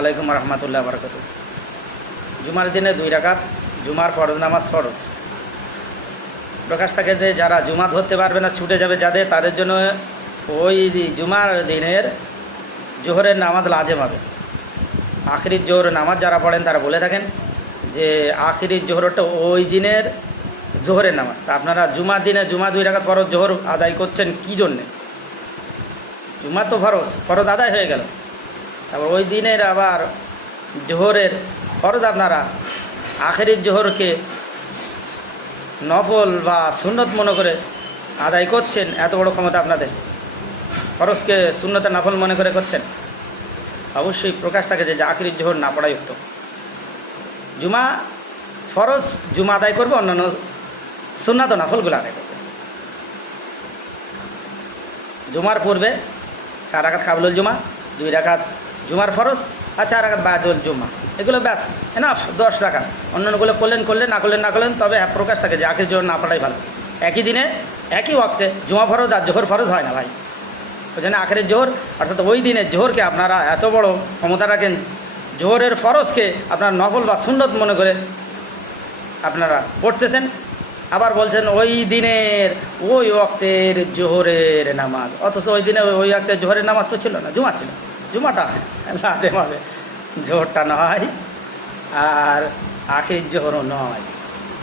আলাইকুম রহমতুল্লাহ বরকত। জুমার দিনে দুই রাকাত, জুমার ফরজ, নামাজ ফরজ। প্রকাশ থাকে যে যারা জুমা ধরতে পারবে না, ছুটে যাবে যাদের তাদের জন্য ওই জুমার দিনের জোহরের নামাজ লাজেম হবে। আখিরির জোহর নামাজ যারা পড়েন, তারা বলে থাকেন যে আখিরির জোহরটা ওই দিনের জোহরের নামাজ। তা আপনারা জুমার দিনে জুমা দুই রাকাত ফরজ জোহর আদায় করছেন কী জন্যে? জুমা তো ফরজ ফরজ আদায় হয়ে গেল। তারপর ওই দিনের আবার জোহরের ফরজ আপনারা। আখেরির জোহরকে নফল বা সুন্নত মনে করে আদায় করছেন, এত বড় ক্ষমতা আপনাদের। ফরজকে শূন্যতে নফল মনে করে করছেন। অবশ্যই প্রকাশ থাকে যে আখেরির জোহর না পড়াই উত্তম। জুমা ফরজ, জুমা আদায় করবে, অন্যান্য সুন্নাত নাফলগুলো আদায় করবে। জুমার পূর্বে চার রাখাত কাবুল জুমা, দুই রাখাত জুমার ফরজ আর চার রাখাত বায়াতুল জুমা। এগুলো ব্যাস এনাফ দশ টাকা অন্যান্যগুলো করলেন করলেন, না করলেন না করলেন, তবে হ্যাঁ প্রকাশ থাকে যে আখির জোহর না পড়াই ভালো। একই দিনে, একই ওয়াক্তে জুমা ফরজ আর জোহর ফরজ হয় না ভাই। ওই জন্য আখেরের জোহর, অর্থাৎ ওই দিনে জোহরকে আপনারা এত বড় ক্ষমতা রাখেন, জোহরের ফরজকে আপনার নফল বা সুন্নত মনে করে আপনারা পড়তেছেন। আবার বলছেন ওই দিনের, ওই ওক্তের জোহরের নামাজ। অথচ ওই দিনে ওই ওক্তের জোহরের নামাজ তো ছিল না, জুমা ছিল। জুমাটা? লাদে হবে জোহরটা নয় আর আখির জোহরও নয়।